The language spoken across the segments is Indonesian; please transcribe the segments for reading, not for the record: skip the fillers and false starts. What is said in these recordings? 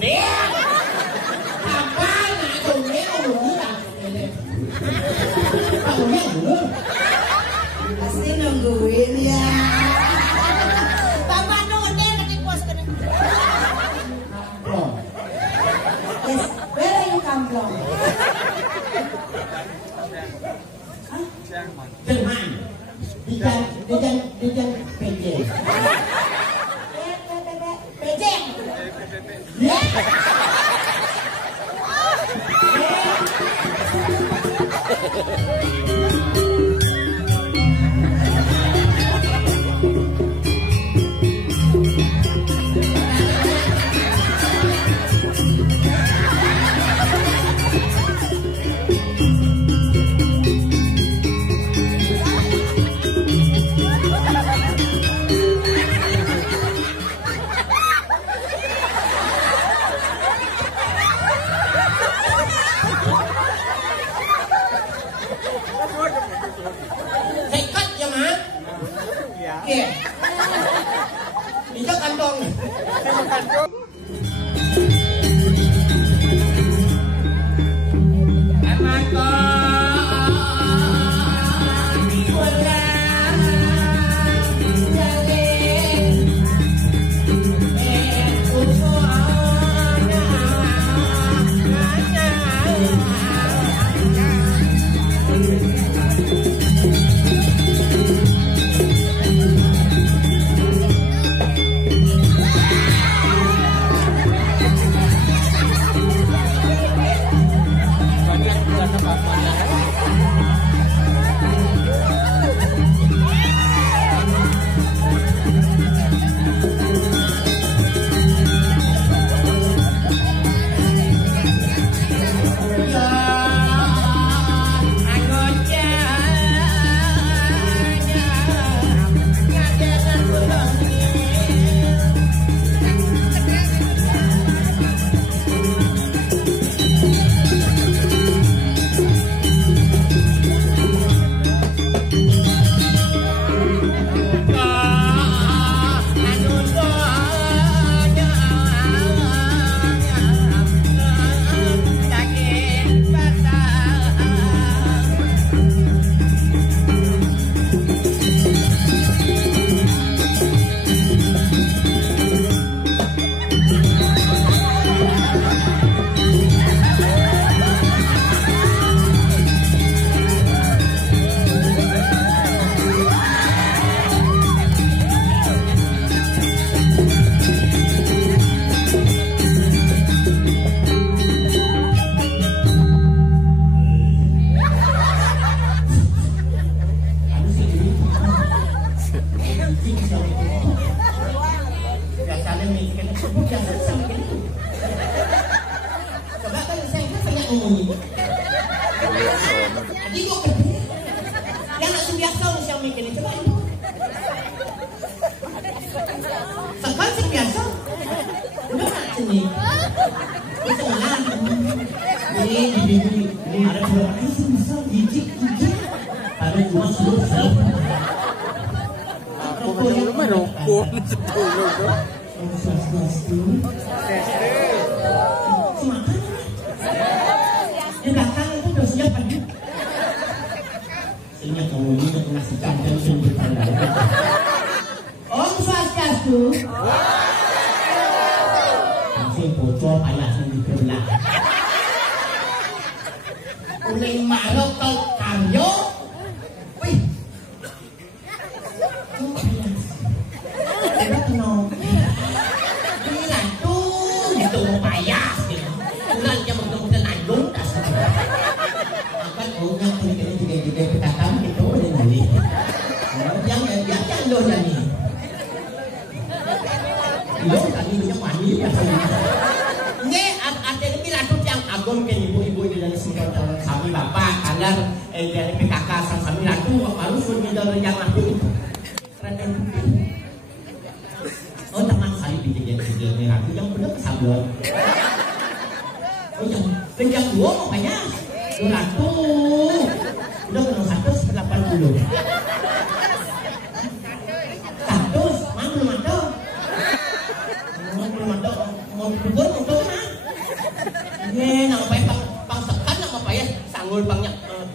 Dia. Apa nak tunggu dulu lah. Tunggu dulu. Pasti nungguin ya. Bapak nunggu nanti puas kan. Yes, where are you come from? Jerman. Dijang PJ. PJ. Ya. Đi chắc ăn con này. Em ăn con. Yang nak biasa siang mikir itu kan. Sekarang sih biasa. Udah nak sini. Itu mana? Ini ada dua bisa gigi. Ada dua sudah. Aku belum merokok. Di belakang itu udah siap kan? Sehingga kamu ini udah ngasih kandang sendiri kandang. Om Swastiastu. Langsung bocor ayah sendiri kebelah. Uling marok kau karyo. Wih. Tidak kenal. Bilang tuh itu mau payah. Bulan jam betul-betul nanggung. Akan orang ini juga berkatakan itu boleh nanti. Jangan lo jadi. Lo tadi punya mani ya. Ini ada yang bilang tuh yang agung ke ibu-ibu di dalam sini kami bapak agar dari PKK sang kami laku baru pun di dalam yang laku. Oh teman saya di jalan laku yang benar sablon. Oh yang kencang dua makanya 200 udah kena 180 100 mana belum ada mau kubur untuk mah. Ye, nang pay pang sekan nang apa ya? Sanggul pangnya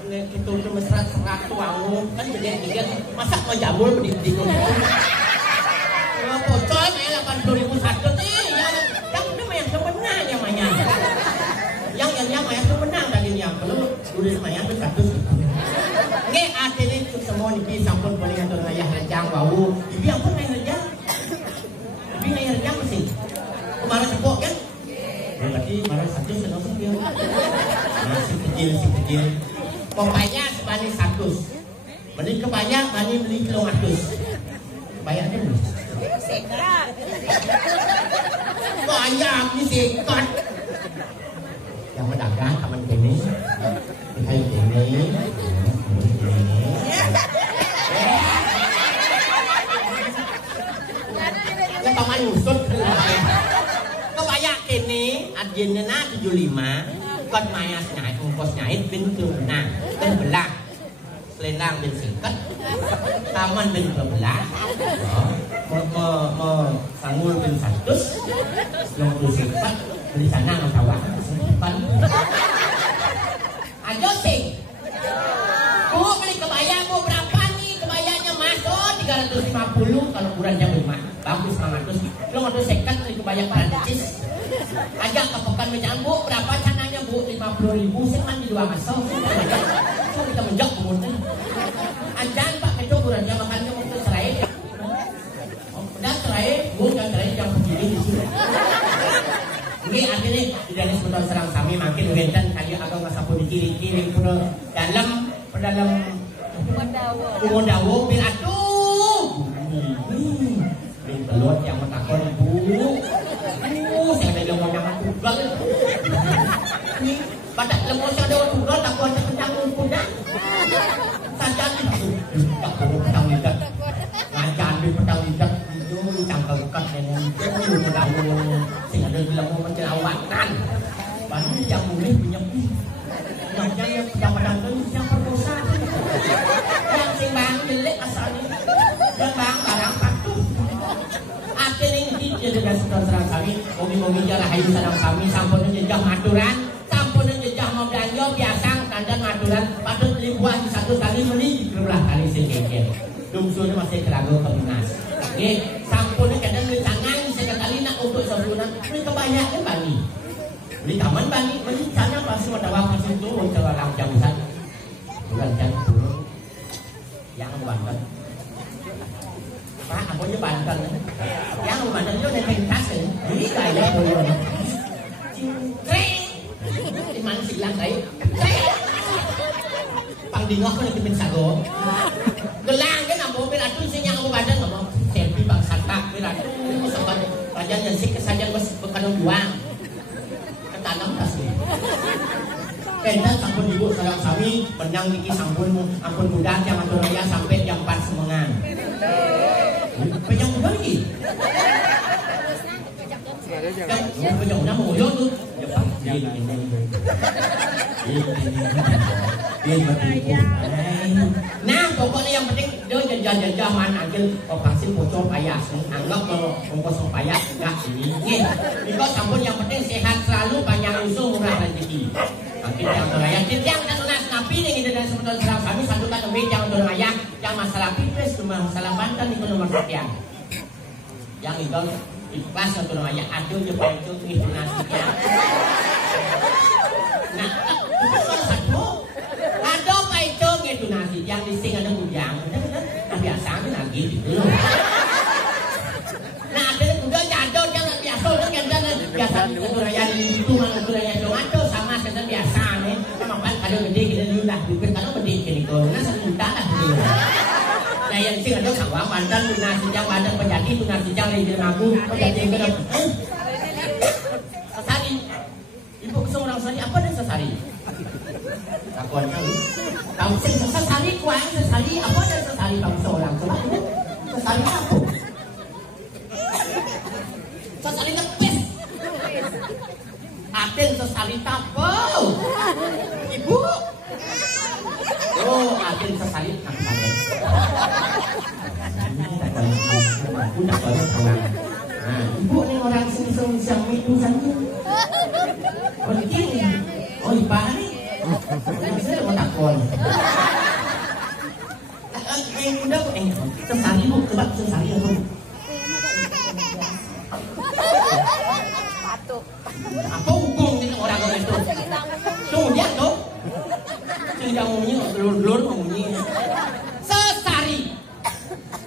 itu mesra serat tuang kan jadi masak menjamur di gunung. Kalau pocol ya 80.001 nih yang itu yang sebenarnya namanya. Yang yang sebenarnya tadinya kalau udah namanya itu 100. Nge akhirnya semua nih sampun paling atur ayah rejang bau. Ibi ampun main rejang. Ibi main rejang sih. Kemarin sepok kan? Berarti kemarin 100 senang dia. Masih kecil. Pokoknya sebanding 100. Beli kebanyak, beli kilo 100. Bayarnya dulu. Sekat. Banyak ni sekat. Yang pedagang aman kini. Hai kini. Ya paman usut. Kebanyak kini adjennya na 75. Con maya nhảy ongkos nyait bên tường bên belah lên lang bên singkat taman bên belah sanggul bên 100 yang tu singkat di sana ngetawa simpan ayo sing bu beli kebaya bu berapa nih kebayanya masuk 350 kalau kurang jam 5 bagus 500 lo ngadu singkat beli kebaya Prancis ajak ke pekan mencang bu berapa cananya bu 50.000 seman di 2 masuk so kita menjok kemudian anjan pak kecoh burannya makannya untuk cerai udah cerai bu jangan cerai yang begini di sini ini akhirnya dari sebutan serang sami makin wentan kayu agak masa pun dikiri-kiri pun dalam dawo bil aduh bil telur yang metakon bu saya ada lemon yang tunggal ini pada lemon yang ada tunggal tak kuat kencang kuda saja itu tak perlu petang lidat ngajar di petang lidat itu cangkal kat dengan itu dawo sehingga ada lemon menjerawatan banyak yang boleh menyembuh yang pendapatan itu yang perkosa yang simbang milik asalnya yang bang barang patuh akhirnya jadi saudara kami mogi-mogi jalan hayu sareng kami sampun njejah maturan sampun njejah mau belanja biasa kandan maturan patut ribuan satu kali beli digelah kali sing dungsun masih kerago kemunas nggih sampun kadang tangan sekali nak untuk sabunan beli kebanyakan bani beli taman bani beli sana pasti ada waktu situ untuk orang jamisan bulan jam turun yang banget Pak, aku je Banten. Yang Banten itu neng tas ni. Jadi saya boleh. Di mana silang saya? Pangdingok pun itu mensago. Gelang kan ambo bila tu sinyang aku Banten ngomong selfie bang sata bila tu sempat raja nyensik kesajian bekanung buang. Ketanam tas ni. Kendan sampun ibu sareng sami menang niki sampun ampun budak yang atur raya sampai jam 4 semengan. Penyang udah lagi. Penyang udah mau yo tu. Nah, pokoknya yang penting dia jajah mana aja vaksin bocor payah. Anggap kalau ongkos payah enggak ini. Because sampun yang penting sehat selalu, panjang usul, murah rezeki. Kita yang teraya, yang terkena napi yang itu dan sebetulnya serang kami satu kan lebih yang teraya, yang masalah pilpres cuma masalah Banten itu nomor sekian. Yang itu ikhlas yang teraya, aduh jepang itu nasinya. Nah, itu salah satu. Aduh pak itu gitu nasi, yang dising ada ujang, nah biasa lagi gitu. Nah ada juga jadol jangan biasa kan biasa teraya itu mana teraya cuma sama biasa nih, emang kan ada gede kita dulu dah, bukan kalau gede gini kau, nasi juta dah dulu. Nah yang sih ada sawah Banten, nasi jang Banten penjadi, nasi jang dari Magu, penjadi yang kedua. Sesari, ibu seorang sesari apa dan sesari? Aku tahu, kamu sesari kuang sesari apa dan sesari kamu seorang coba ibu, sesari apa? Sesari lepis. Aden sesari tapau. Ibu. Oh, aden sesari tapau. Aku tak boleh pulang. Nah, ibu nih orang sini siang itu sana. Oh ini, oh ipa nih. Saya mau takon. Udah kok sesari bu, coba sesari bu. Apa hukum dengan orang itu? Tunggu dia tuh. Tidak ngomongnya, lur ngomongnya. Sesari,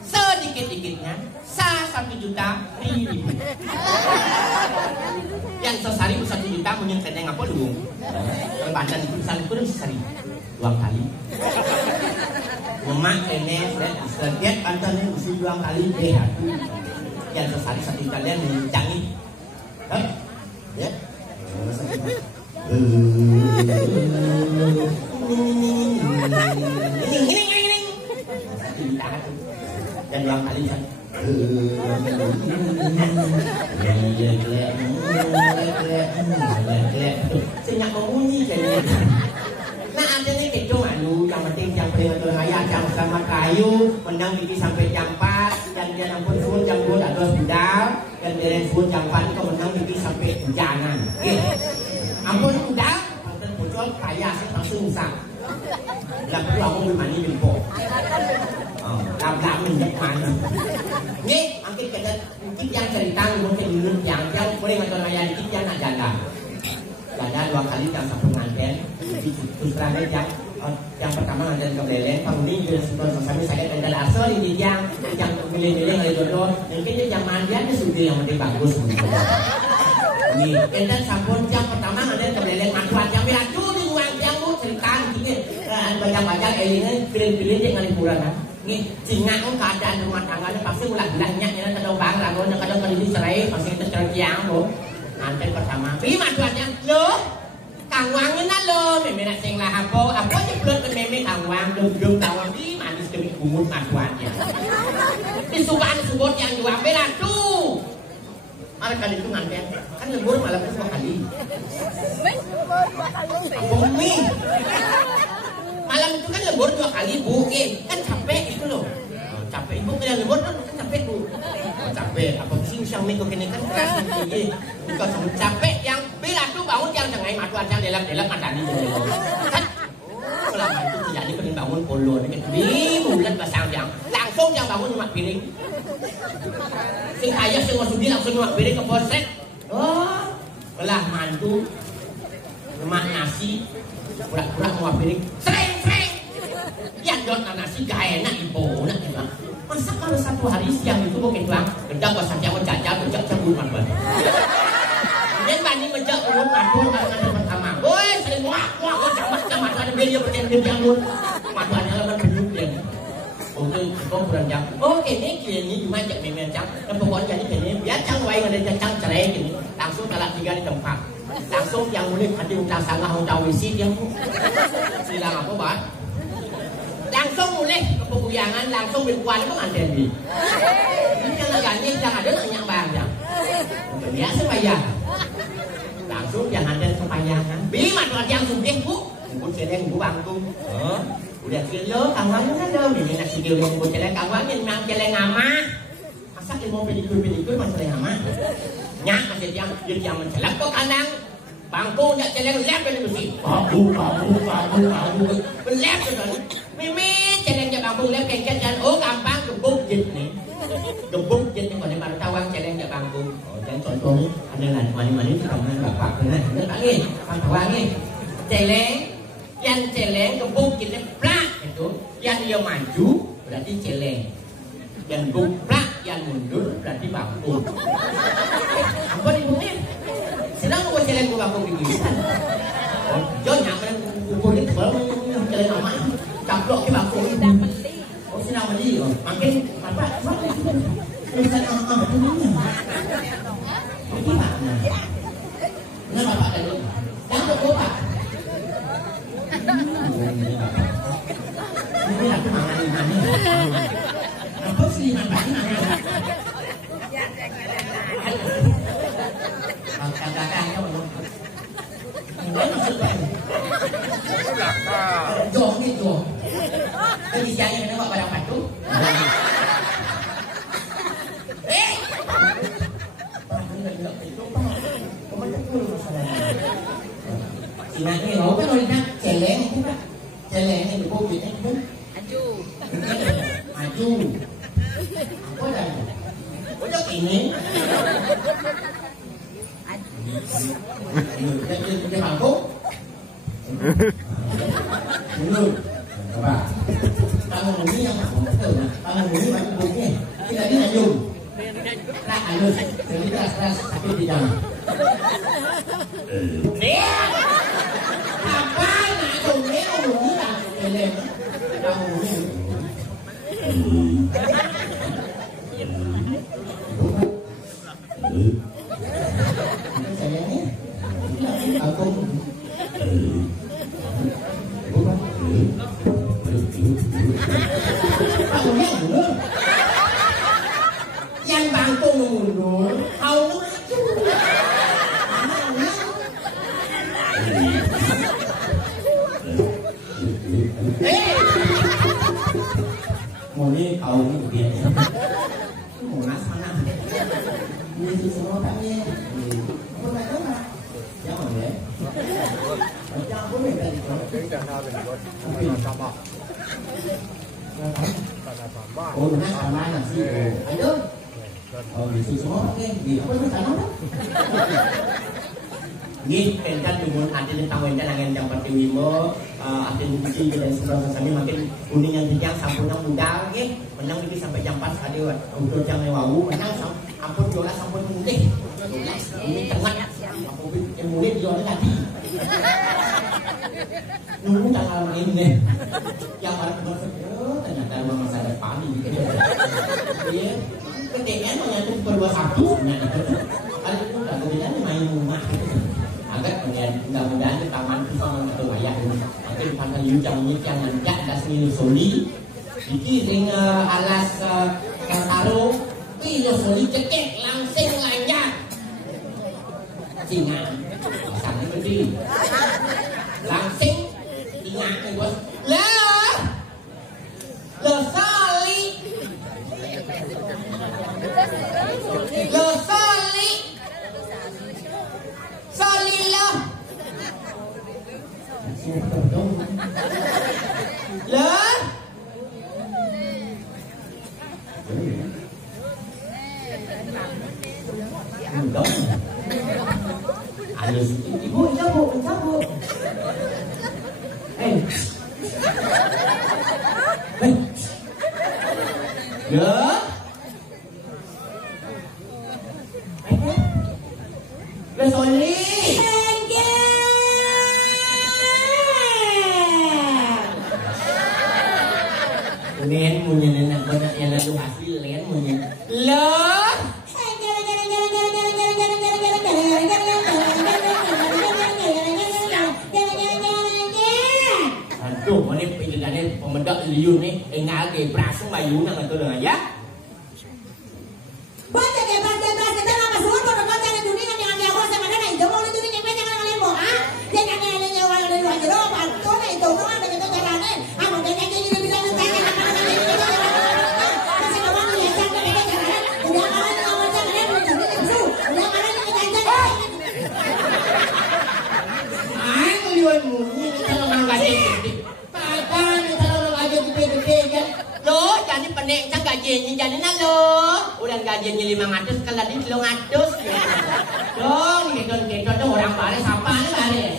sedikit-dikitnya, 1 juta ribu. Yang sesari 1 juta menyangkutnya apa dulu? Badan itu sesari 2 kali. Memak ini setiap bantuan mesti 2 kali deh. Yang sesari 1 juta lihat mencanggih. Ya. Ini. Dan 2 kali kan. Senyak mengunyi jadi. Nah ada nih kecil malu, yang penting yang peringatan raya jam sama kayu, menang gigi sampai jam 4, dan dia ampun suruh jam 2 ada sudah, dan dia suruh jam 4 itu menang gigi sampai hujanan. Ampun udah, ampun bocor kaya saya langsung usah. Dan perlu aku bermani jempol. Lama menjadi nih, mungkin kita yang cerita mungkin dulu yang peringatan raya dikit yang nak jalan. Jalan 2 kali jam 1 nganten. Terus terakhir yang pertama ada kebeleng, kemudian juga sampai saya ada asal ini yang milih-milih dari jodoh. Mungkin yang mandian itu sudah yang penting bagus. Nih, dan sampun yang pertama ada kebeleng atuan yang beratu di uang yang mau cerita gitu. Banyak-banyak ini pilih-pilih yang liburan. Nih, singa keadaan rumah tangganya pasti ulah-ulahnya ya kadang bang lalu kadang kali dicerai pasti tercerang loh. Nanti pertama, pilih matuannya loh. Kang Wang ini lo, memang sing lah apa nyebut ke meme Kang Wang, dum tawang di manis demi kumut matuannya. Disubhan-subut yang juambil tuh. Mereka itu nganten, kan lembur malam itu 2 kali. Bumi. Malam itu kan lembur 2 kali bu, kan capek itu loh. Capek ibu kena lembur kan capek bu. Capek, apa sih yang minggu kini kan keras tinggi. Kalau capek yang bila tuh bangun yang tengah matuan yang dalam ada di sini. Kan selama itu tidak dipending bangun polo dengan bulan pasang yang langsung yang bangun nyemak piring. Sing kaya sing sudi langsung nyemak piring ke polsek. Oh, belah mantu nyemak nasi pura-pura nyemak piring. Sering. Yang dot nasi gak enak ibu nak gitu. Masa kalau 1 hari siang itu bukan tuang gedang pas saja mau jajal bejak cabut mantan. Yang banding bejak urut mantul karena pertama. Woi sering muak camat ada beliau bercanda yang pun matuannya lah berkejuk dia. Untuk kau beranjak. Oke ini cuma cek memang dan pokoknya jadi ini biar cang wae ada cang cerai gini langsung talak 3 di tempat. Langsung yang mulai hati undang sanggah undang wisi dia. Silang apa bat? Langsung mulai kepuyangan langsung berkuan itu mantan di. Ini yang agaknya yang ada banyak barang. Biasa bayar. Langsung yang ada kepayangan. Beli matuan yang sugih bu. Ibu celeng ibu bangku. Udah kilo kawangnya kan dong. Ini nak sikil ibu celeng kawangnya memang celeng amah. Masa ilmu pedikur masih celeng amah. Nyak masih yang mencelak kok kandang. Bangku nyak celeng lep dari besi. Babu. Lep tu. Mimi celeng je bangku lep kengket dan gampang gebuk jit ni. Gebuk jit ni kalau baru tawang celeng je bangku. Dan contoh ni adalah mani-mani sama bapak kena panggil tawang ni. Celeng gebuk jit ni plak itu. Yang dia maju berarti celeng. Yang gebuk plak yang mundur berarti bangku. Apa ibu ni? Senang buat celeng bangku begini. John yang ukur itu kalau celeng lama. Caplok ke bangku. Oh sedang beli. Makin apa? Tulisan gimana? Nah bapak tadi. Jangan bapak. Ini aku mangan ini. Apa sih mangan ini? Kakak-kakak Ingat ni, apa kan orang celeng tu pak? Celeng ni buku kita tu. Aju. Aju. Apa dah? Pojok ini. Dia mampu. Menurut. Apa? Tangan ini yang betul. Tangan ini macam bunyi. Tidak ada aju. Tak halus. Jadi keras-keras tapi tidak. Dia. Apa nak bunyi? Bunyi tak boleh. Tangan ini. Saya ni. Aku. Yang bantu mundur, kau maju. Mau ni kau ni begini. Mau nak sana. Ni semua tak ni. Apa nak mana? Jangan deh. Macam apa ni tadi? Tinggal nak ada buat. Sama. Oh, nak sama nak sih. Ayo. Oh, di semua okey. Di apa ni sana? Ni penkan cuma ada di tahun jangan yang pati wimo, ada di sini dan sebelah sana makin kuning yang dijang sampurna muda, okey. Menang lagi sampai jam 4 ada untuk jangan wau, menang ampun jualan sampun mutih. Ini tengah. Apa yang murid jualan tadi. Nunggu tanggal main deh. Yang orang berpikir ternyata rumah masa depan ini. Dia kedengaran mengatur berdua satu. Kali itu tak kedengaran main rumah. Agak kemudian mudah-mudahan di taman bersama satu ayah ini. Mungkin pasal jangan nanjak dan seni soli. Dikiring alas kantaro. Ini soli cekek langsung lanjak. Singa. Sana berdiri. Langsung ingat ni bos. Lah. Sali. Sali. Salillah. Lah. Alis ibu cabut. Hey. Ya. Besoli. Len punya nenek banyak yang lalu hasil len punya. Lah. Aduh, mana pilihannya pemendak liun ni, enggak ke berasung bayu nak tu dengan ya. Baca ke baca kita nak masuk kalau kau jangan dunia yang dia aku sama dengan itu mau itu ni jangan kalian mau ah. Jangan ada nyawa ada luar jero, bantu ni itu tu ada kita carane. Aku jangan jadi bisa tanya apa lagi. Masih kawan ni jangan kita carane. Udah kawan kawan jangan ada itu. Udah kawan ni jangan. Ai liun muni kalau orang gaji. Pakai kalau orang gaji gede-gede kan. Loh, jadi penek cak gajinya jadi nalo. Udah gajinya 500 kalau di 300. Dong, gitu tuh orang baris apa nih baris?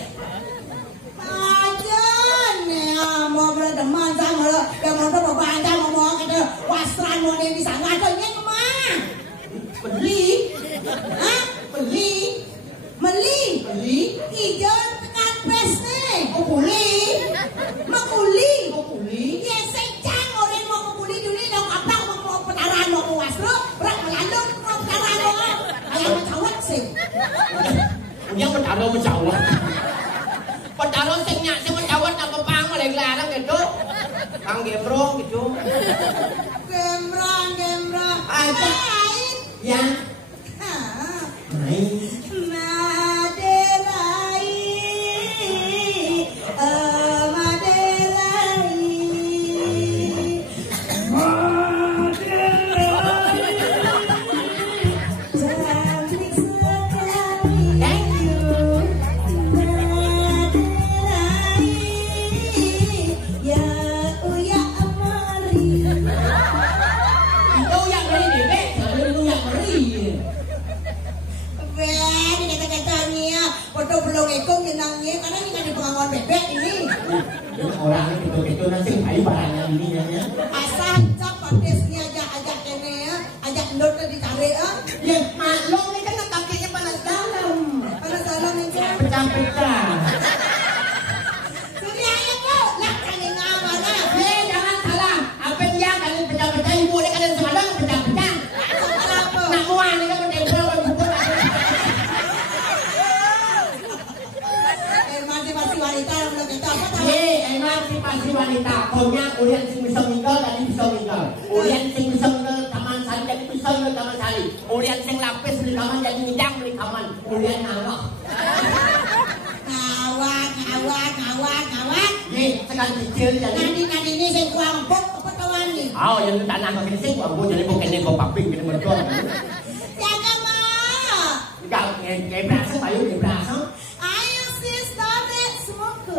Ajan, ya mau berteman sama lo, yang mau berbantah mau gitu, wastran mau di sana adanya kemana? Beli, Hah? Beli, ijon tekan pes nih, mau kuli, ya secang orang mau kuli dulu, dong abang mau petaran mau wastro, berak melandung mau petaran mau, ayam cawat sih. yang bertaruh menjawab. Bertaruh sengnya, seng menjawab apa pang malah larang gitu. Pang gembrong gitu. Gembrong. Apa? Ya. Main. katanya foto belum ekong jenangnya karena ini kan di pengakuan bebek ini. Orang itu nanti kayu barangnya ini ya. Asal cap padesnya ajak kene ya, ajak ndot dicari ya. Ya maklum ini kan kakinya panas dalam. Panas dalam ini. Pecah-pecah. Sudah ayo kau, lah kali ngapa lah. Jangan salah. Apa dia kalian pecah-pecah ibu ini kalian semadang pecah-pecah. Kenapa? Nak muan ini kan berdempel buku. Emansipasi wanita yang belum kita apa tahu? Emansipasi wanita. Pokoknya ulian sing bisa minggal jadi bisa minggal. Ulian sing bisa minggal taman sari jadi bisa minggal taman sari. Ulian sing lapis beli kaman jadi ngidang beli kaman. Ulian nawak. Ngawak. Nih, sekali kecil jadi. Nadi ini saya kuampuk apa kawan nih? Oh, yang lu tanah kau sing aku jadi bukan nih kau paping gitu mertua. Jaga mah. Enggak, kayak berasa payu kayak berasa. Ayo sis, stop it, smoke.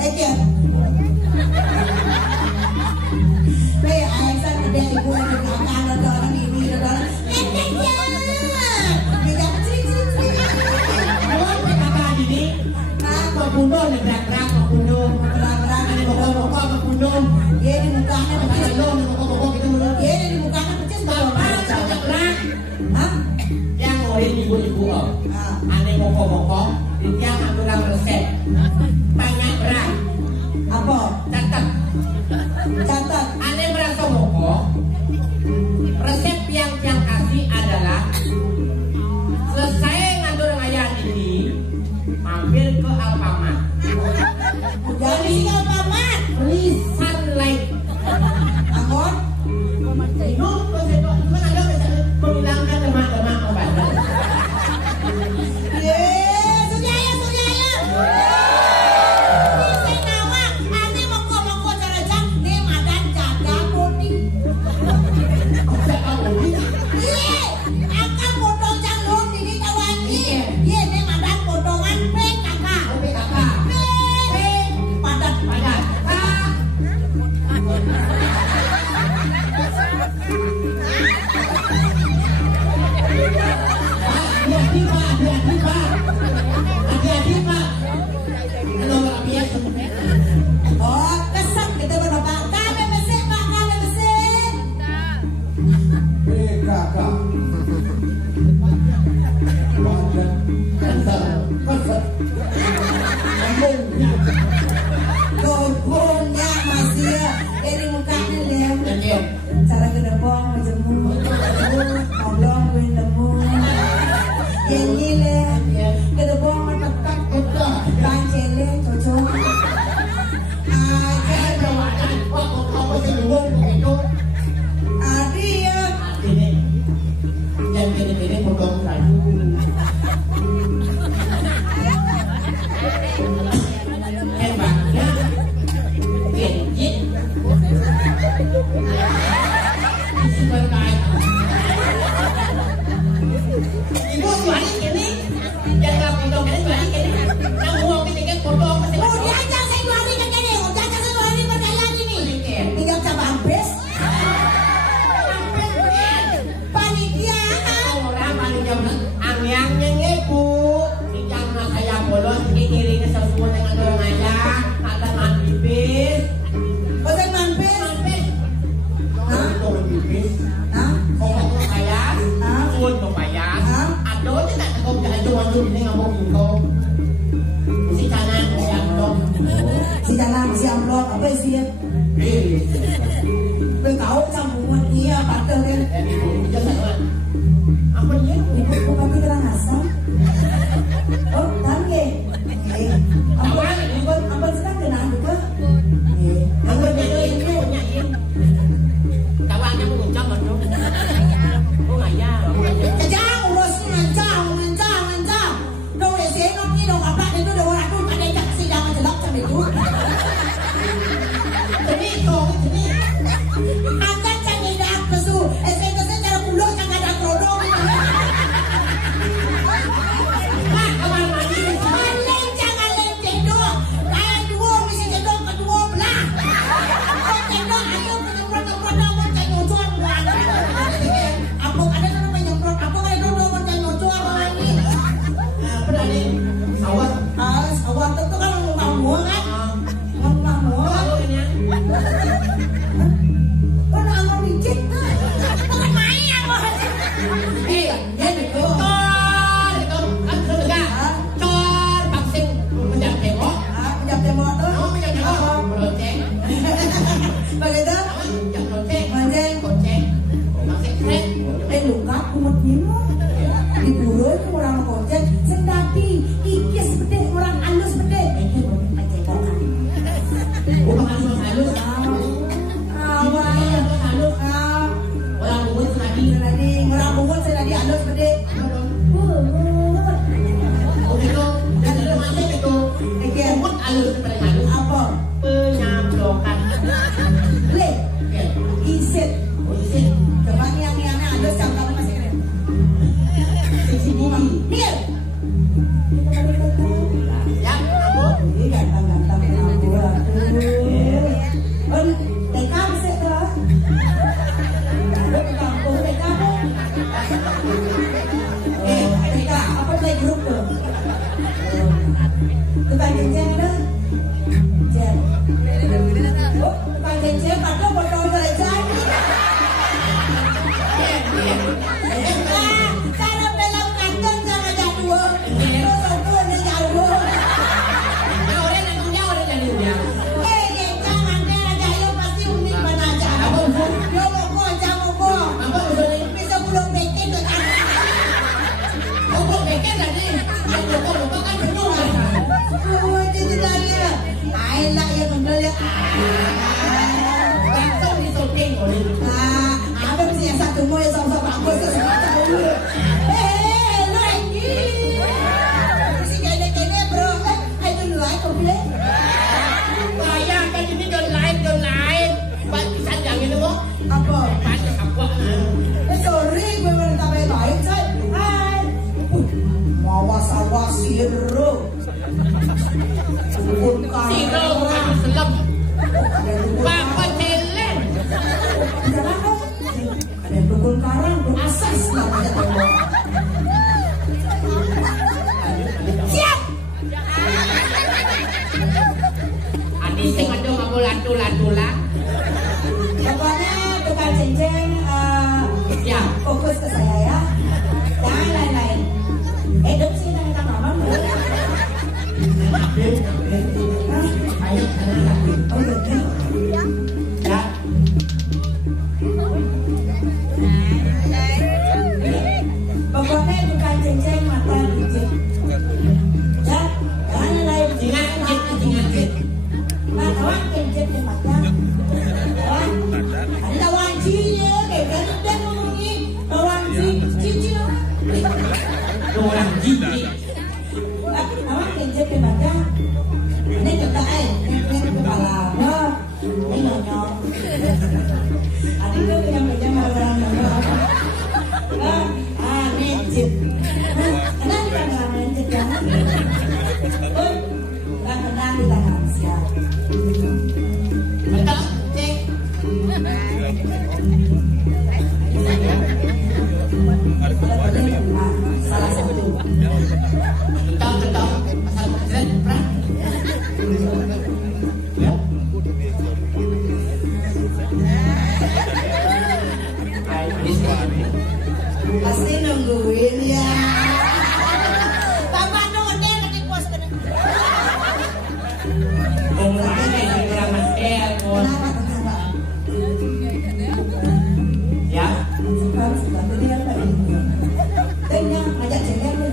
Eke. Bây giờ ai sang cái đây buồn thì cảm ơn nó đó đi đó. Em thích chưa? Bây giờ chích. Nói với kakak ini, kok puno nih berak-berak kok puno. Berak-berak ini bokok-bokok kok puno. Dia di mukanya Kakak lo nih bokok-bokok gitu mulu. dia di mukanya percis Bapak cocok berak. Hah? Yang ngomongin ibu-ibu kok. Aneh bokok-bokok, dia ngambil resep. Banyak berak. Apa? Catat. Aneh merasa bokok. Resep yang kasih adalah selesai ngandur ngayan ini, mampir ke Alfamart. Jadi Alfamart. Beli Sunlight. Angkot. Minum konsentrat cuma ada menghilangkan lemak-lemak badan. Sudah ya. Ini nama, ane mongko cara jang, nih madan jaga putih. Iya, akan potong jang lom ini kawan ini. Iya, nih madan potongan PKK. Padat. Hati-hati Pak. Nomor bias. Oh, kesek gitu Bapak. Kami mesin Pak, kami mesin. PKK Gogonya masih ya. Dari mukanya lem. Cara ke depan menjemur. Ngobrol gue nemu. Yang lem. Ke depan mendekat. Kancele cocok. Adi ya. Yang kiri-kiri potong kayu. Hebatnya genjit. Isi berkait. Ibu balik ini. Jangan potong ini balik ini. Yang uang ini potong masih. Oh, diajak saya 2 hari kan jadi. Diajak saya 2 hari berjalan ini. Tinggal coba hampir. Panitia. Orang panitia angyangnya ngebu. Ikan saya bolos kiri ke sesuatu dengan orang ayah. Ada manpipis. Bosan mampir. Hah? Manpipis. Hah? Kau kaya. Hah? Tuan kaya. Hah? Aduh tidak cukup jalan cuma ini ngomong itu. Si kanan siap dong. Si jalan si amplop apa isinya? Kau sambungan iya padahal kan. Jadi ibu jangan. Apa dia? Ibu kami terang asam. Oh, tangge. Apa sedang kena juga? Apa nyanyiin? Apa nyanyiin? Kawannya mengucap betul. Oh ayah. Kejang urus ngancang. Dong ya sih nok ni dong apa itu dah orang tu pada jak sidang jelak macam itu. Jadi itu ini. Anda canggih dah kesu. Saya cara pulau jangan ada kerodong. Pak, kamar mandi. Alem jangan lem cendol. Kayak dua mesti cendol kedua belah. Oh cendol ayo penyemprot mau cai nyocor buat. Apa ada yang penyemprot? Apa ada yang mau cai nyocor lagi? Apa tadi? Sawat. Sawat itu kan ngomong kan? Ngomong. Kalau ini ya. Kan angkat dikit. Bukan main yang mau. Jadi kotor itu kan sudah cor vaksin menjadi tembok. Penjam tembok tuh. Oh menjadi tembok. Belonceng. Begitu? Jangan lonceng. Mancing. Lonceng. Vaksin keren. Luka kumut nimo. Diburun orang kocek. Sendati. Ikis bedeh orang halus bedeh. Bukan halus. Awal. Halus. Orang buat lagi. Orang bungut senadi halus bedeh. Begitu. Dan itu masih itu. Buat halus seperti halus. Apa? Penyablokan. Le. cincin. Oh, tukang cincin padahal botol jajan. Cara belang kantor sama jadwal. Itu dia jadwal. Orang yang punya orang yang dia. Jangan deh aja yo pasti unik mana aja. Yo mau jamu. Apa usulnya? Bisa belum bikin tuh. Kok bikin tadi? Kok kan penuh kan? Oh, jadi lagi lah. Ayolah ya bener ya. Langsung disuting oleh. Apa sih yang satu mau yang sama bagus tuh satu. Lo lagi. Si kene bro. Ayo dulu ayo beli. Saya kan ini don't like. Pak bisa jangan itu kok. Apa? Pasti apa? Sorry gue baru tambah baik say. Hai. Mawas siru. Siro bukan selem. Bapak celeng. Ada dukun karang, dukun asas namanya tembok. Siap. Adi sing ada ngapa latu-latulah. Pokoknya tukang cincin Ya. fokus ke saya ya. Jangan lain-lain. Dek sih minta mama. Ayo sana lagi. Oh iya. Ya. Pokoknya tukang cincin mata cincin. Ya, jangan lain. Jingan. Nah, kawan cincin di mata. Kawan, ada wajinya, kayak kan ngomongin kawan cincin. Orang jijik. Kawan cincin di mata. Ini juga ini kepala. Ini nyonyong. Ada itu yang malam-malam. Cincin. Kenapa nggak cincin ya? Nggak pernah di tangan siap. Betul, cek. Salah satu. Betul. Asal kecil, pernah. Ya. Pasti nungguin ya. Bapak nungguin di pos kena. Umurnya yang keramat pun. Kenapa? Ya. Sekarang dia tak ini. Tanya ajak jalan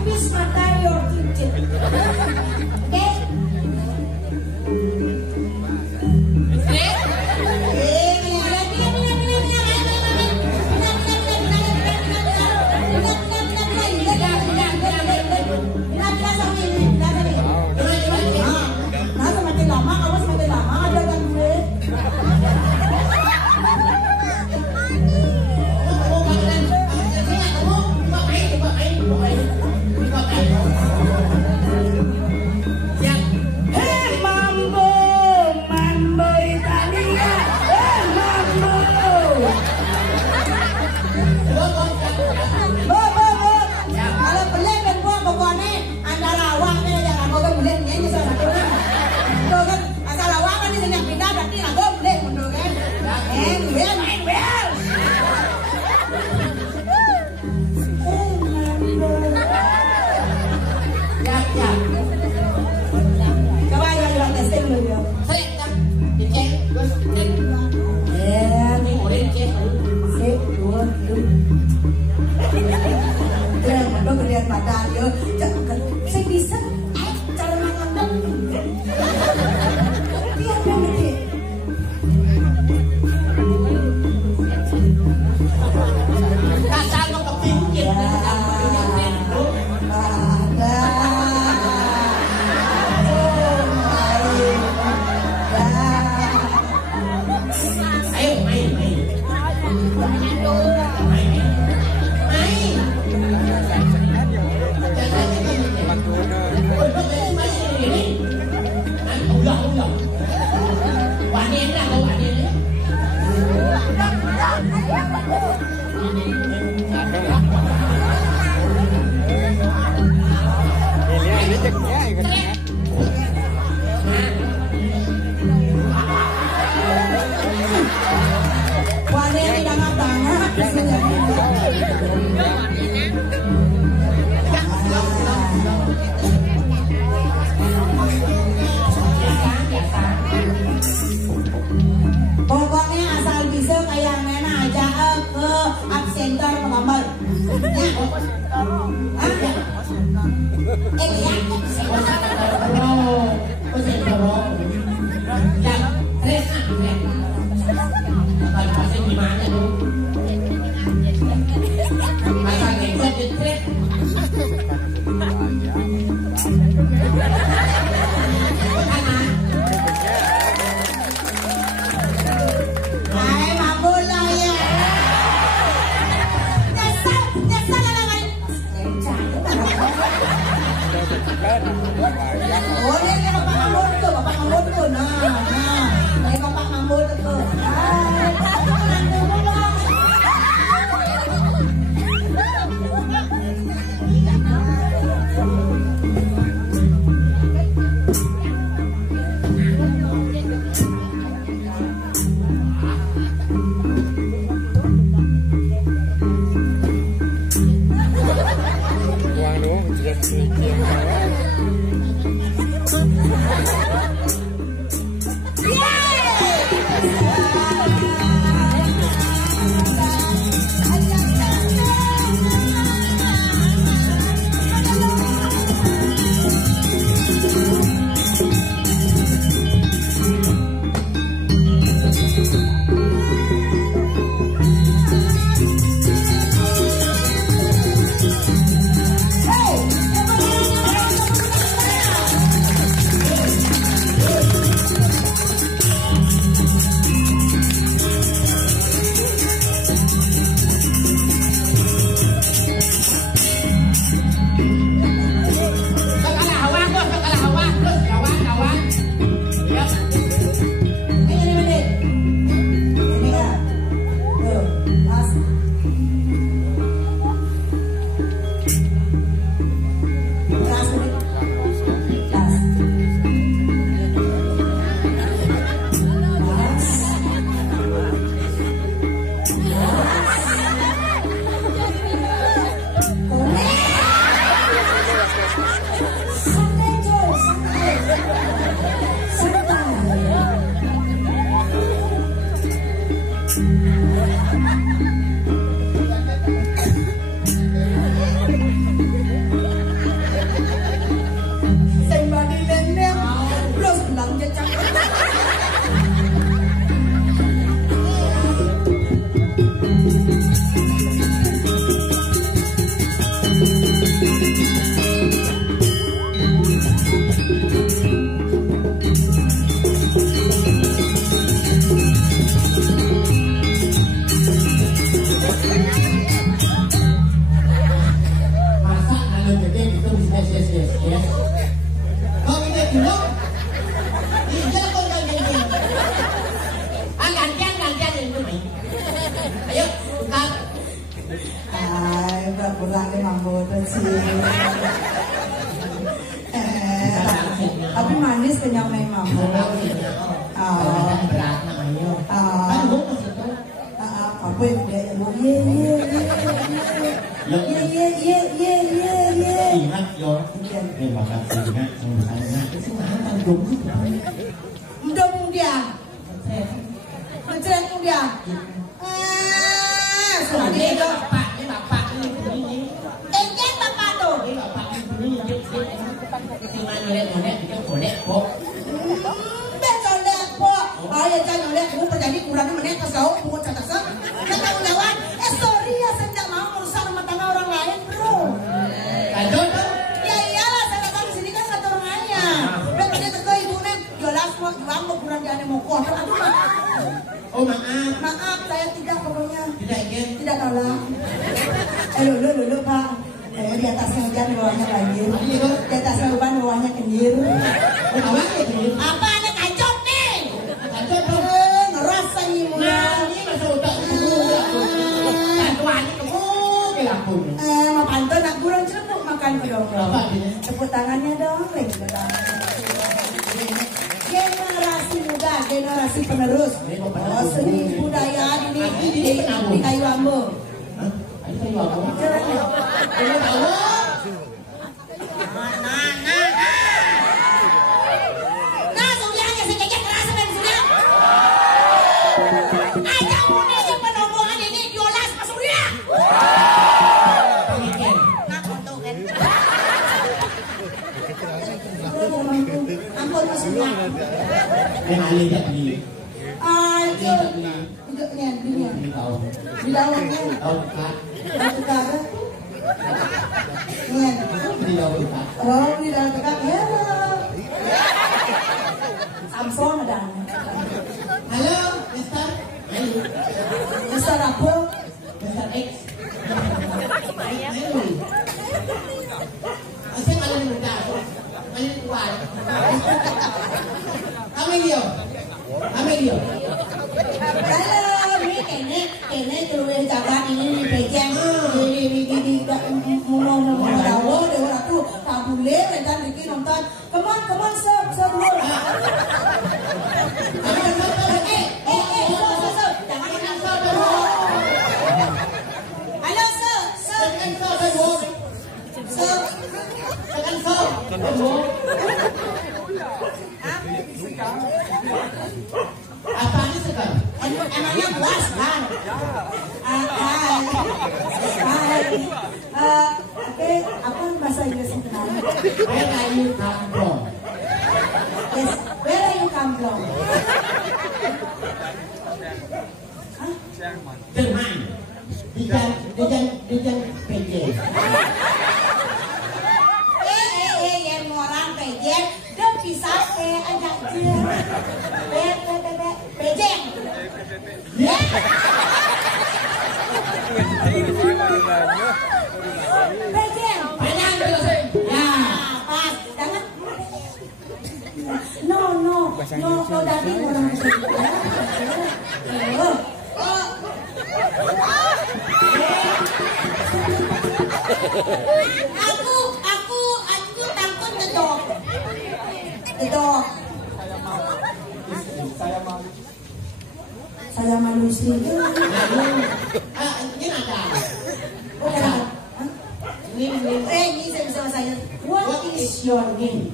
Pis mata your cincin. Oke? Semakin lama ada kan gue. Mambo Italia. Mambo. Kalau beli kan gua pokoknya anda lawak nih jangan gua beli nyanyi sama tuh kan asal lawak kan disini yang pindah berarti lah gua beli mundur kan main bel Ya. coba ya testing dulu ya Sering kan? Dicek, terus cek. Ini murid cek. sip dua jangan lo ngeliat mata yo saya bisa cara makan lihat yang gede center pengambar. Ya. Ah. Ya. Yang tres kalau pasti gimana tuh? Pasang headset di tres. Oh, dia kan bapak ngambut tuh, bapak ngambut tuh. Nah, dari bapak ngambut tuh. Tapi manis kenyang memang. Berat namanya. Kan gue ke situ. Apa yang dia ingat yo. Terima kasih ingat semuanya. Itu mana dong? Dong dia. Mencret dia. Ini bapak ini. Enggak bapak tuh. Ini bapak ini cuma nyolek kok. Becolek kok. Ya jangan nyolek aku terjadi kurangnya menit kesau buat catatan. Tanggung jawab. Sorry ya saya tidak mau merusak rumah tangga orang lain, bro. Kacau tuh. Ya iyalah saya datang di sini kan kata orang lain. Dan pada teko itu nih jelas kok mau kurang dia mau kotor. Aduh Oh maaf. Maaf saya tidak pokoknya. Tidak ingin. Tidak kalah. Lulu Pak. Di atasnya hujan, bawahnya banjir. Di atasnya hujan, bawahnya kenyir. Apa ada kacau nih? Kacau ngerasa imu. Nah, ini masuk tak kacauan kamu dilakun. Mau pantun aku kurang ceruk makan kedong. Tepuk tangannya dong, generasi muda, generasi penerus. Oh, seni budaya ini di kayu ambo. Nah, surianya si Kecek kerasa dan sudah. Ajak muni yang penobongan ini diolas Mas Surya. alih tak beli. Itu dunia. Di dalamnya. Tahu dekat. Dekat. Iya. Di dalam dekat. Oh, di dalam dekat ya. Samson ada. Halo, Mister. Mister apa? Mister X. Saya malah muda. Malah kuat. Amelio. Halo, ini kene keluar jaga ini pejang di mau dawo dewa ratu kabule dan Ricky nonton. Come on sir dulu. Jangan sir dulu. Halo sir. Apa ini sekarang? Emangnya puas kan? Oke, apa bahasa Inggrisnya kenal? Where are you come from? Yes, where are you come from? Jerman. Dijan PJ. Yang orang pejen, dan pisah ajak dia. Pejen. Ya. Pejen. Panjang terus. Ya. Pas. Jangan. No, dari orang Aku takut dedok. Saya malu sih. Ini ada. Ini sama saya. What is your name?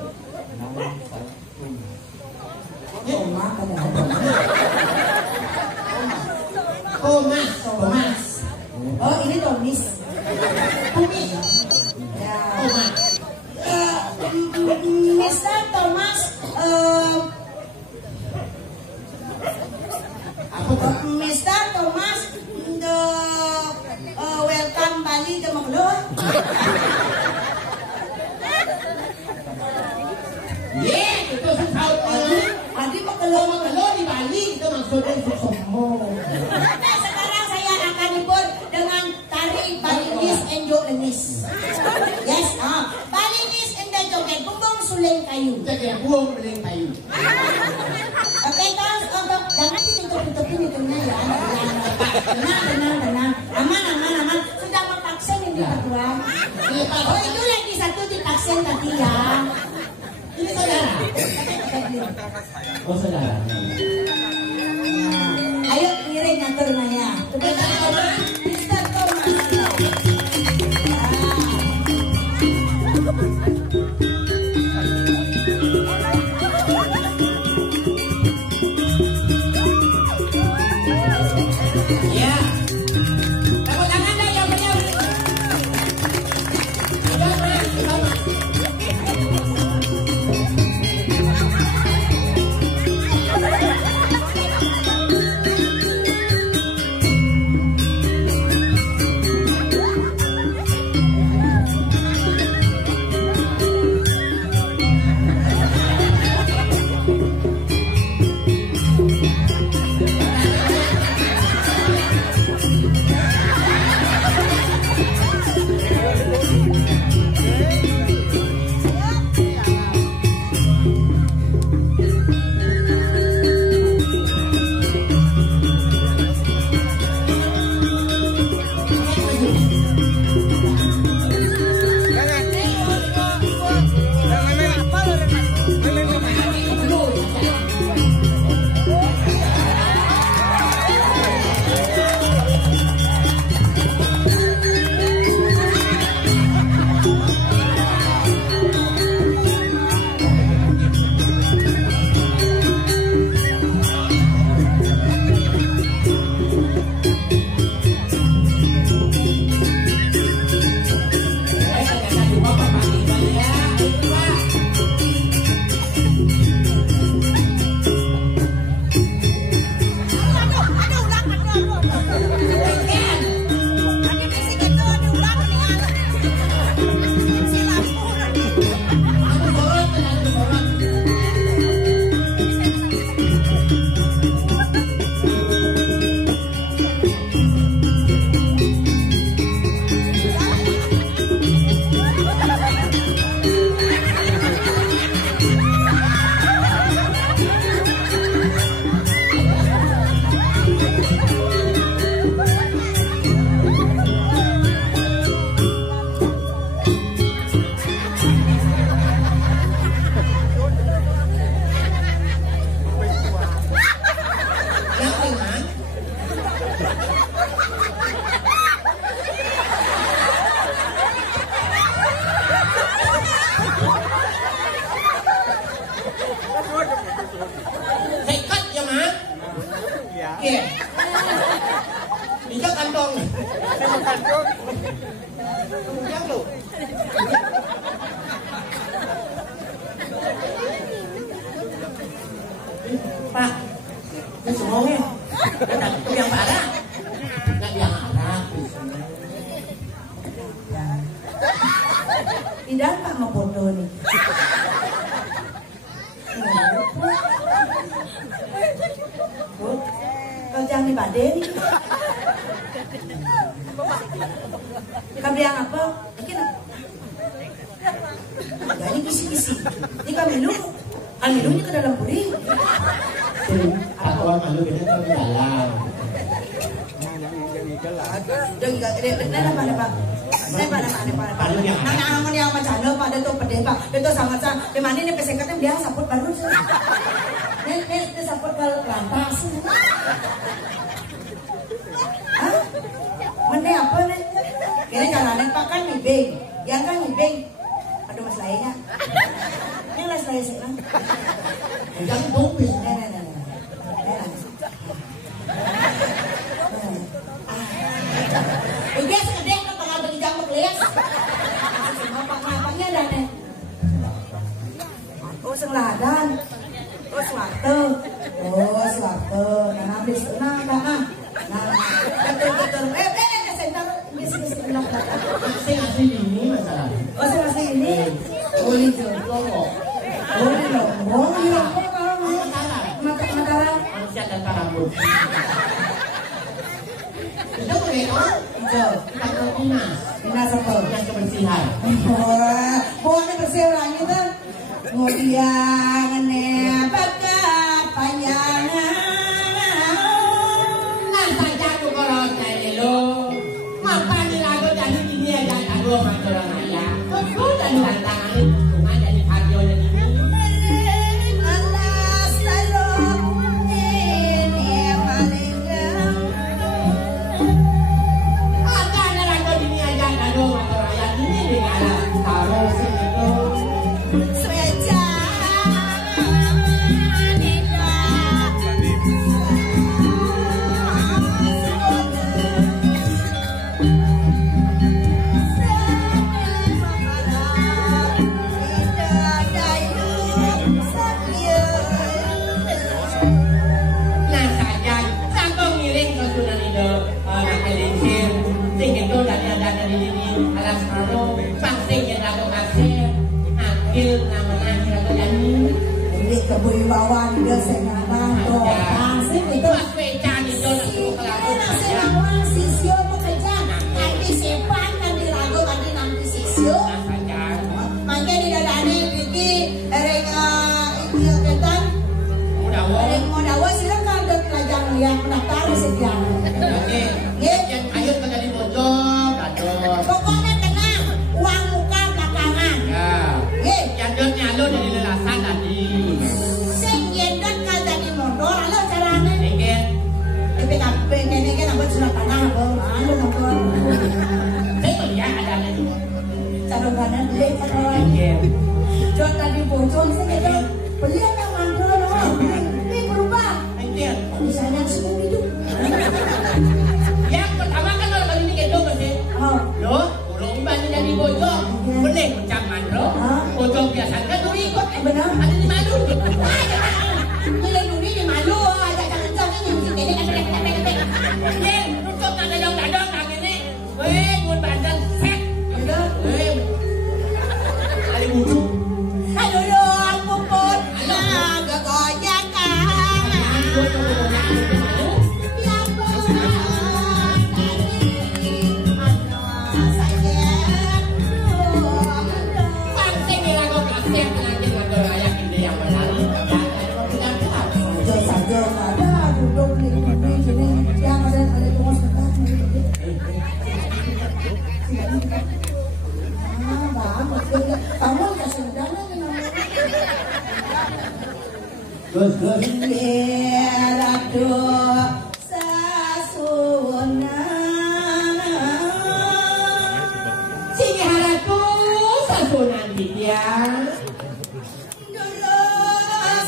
Thomas. Oh, ini Thomas. Ya. Mr. Thomas. Mr. Thomas, welcome Bali ke Maklo. Itu sesaut ini. Nanti Maklo di Bali itu maksudnya sombong. Sekarang saya akan hibur dengan tari Balinese and Jogenis. Yes, Balinese and the joget bumbung suling kayu. Jadi buang beling kayu. Oke, terus untuk jangan ditutup-tutupin itunya ya. Tenang. Aman. Sudah memvaksin ini berdua. Oh, itu yang di satu divaksin tadi ya. Ini saudara. Oh, saudara. Ayo ngiring ngatur Maya. Mr. Thomas. Ya. Tepuk tangan dah yang benar. Kia. Bijak kantong. Kantong. Bijak lu. Pak, ini semuanya. Itu yang parah. Nggak yang arah. Tidak Pak mau foto nih. Kau jangan dibaden. Kami yang apa? Mungkin jadi kisi-kisi. Ini kami lu ke dalam puri. Atau malu beda kalau di dalam. Jangan mana Pak? Saya pada Pak. Nang yang macam lo pada tu pedih Pak. Itu sangat di mana ini pesekatnya dia saput baru. Ini saput kalau lantas. Hah? Mana apa nih? Kira jalanan Pak kan ngibing. Yang kan ngibing. Aduh mas lainnya. Ini las lain senang. Jangan bopis. Udah sekedek kan kalau bagi jamuk lias. Mapak-mapaknya dan oh sengladan. Oh suatu. Oh suatu. Nah habis nah. Betul. Center bisnis enak. Saya ngasih ini masalah. Oh saya ngasih ini. Boleh Logo. Boleh loh. Mataran. Manusia tanpa rambut. Itu bagaimana? Hijau. Kita ke dinas apa? Dinas kebersihan. Buahnya bersih orang itu. Kemudian pakai panjangan. Nah saja tuh kalau saya lo, maka dilakukan jadi ini aja taruh masalah ayah. Kau dan tantangan itu cuma jadi kardio jadi ini. Kebuyuan dia senganan tuh asik itu sisio bekerja nanti simpan nanti lagu nanti sisio mangke di dadane iki ereng iki ketan mudawa silakan dan pelajar yang pendaftar sedian Yang ayo kena di bojong pokoknya tenang uang muka belakangan yang dotnya lo dari lelasan tadi ini kan abang sudah tanah abang anu nonton ya ada lagi calon kanan beli calon jod tadi bocor sih gitu beli yang mandor loh ini berubah misalnya semua itu yang pertama kan kalau kali ini gendong masih lo urung banyak jadi bocor boleh ucap mandor bocor biasa kan dulu ikut benar ada di malu nilai duri di malu ada kencang ini ini kan Yen, nutup nak dadong-dadong kang ini. Weh, ngun badan set. Weh. Ali budu. Aduh yo, ampun. Naga goyakan. Ya Pasti dia lagu klasik nanti lagu layak ini yang benar. Saja ada duduk di sini yang ada tunggu sebentar. Kamu kasih dana nih. Terus. Biarado sasuna. Sini haratu sasunan dia. Dulu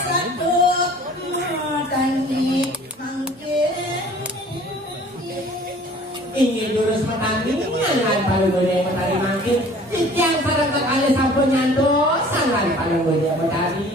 satu tani mangke ingin lurus pertandingan lan paling gede Betari makin yang sarang kekali sampun nyantos lan paling gede Betari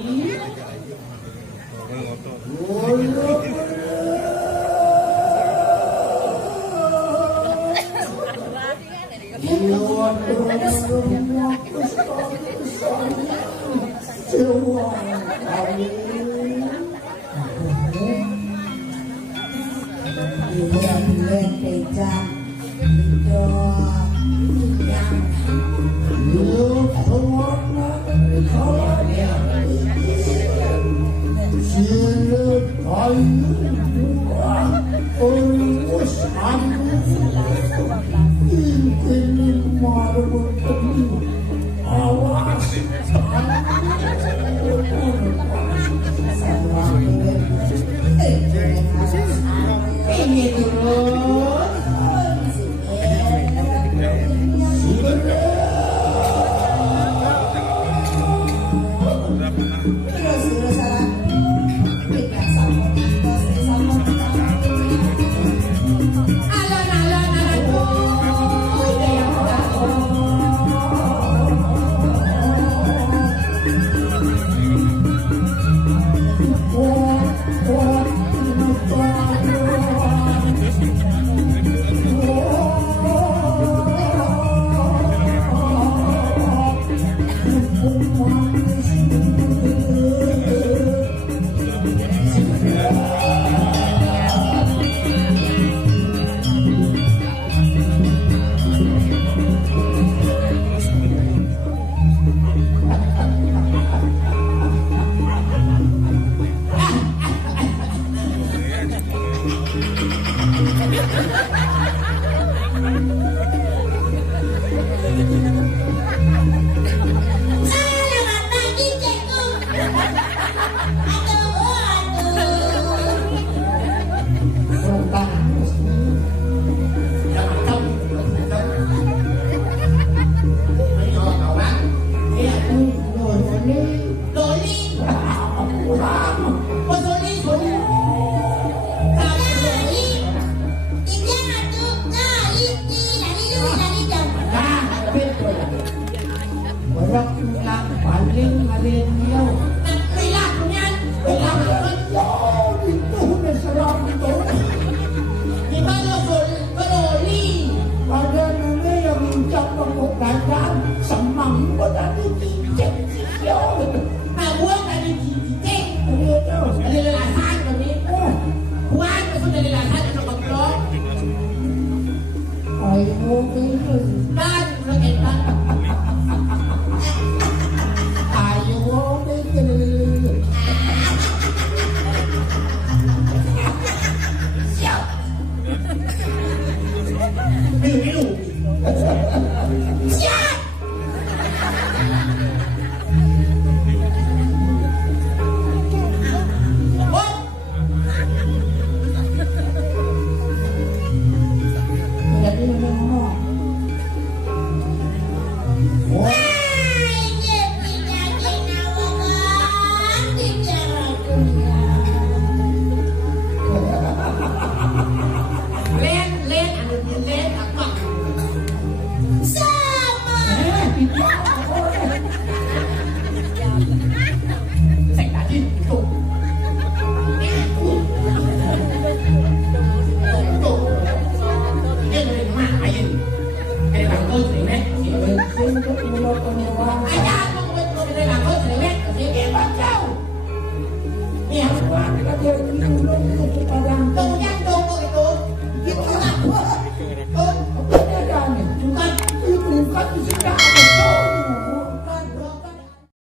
Tunggu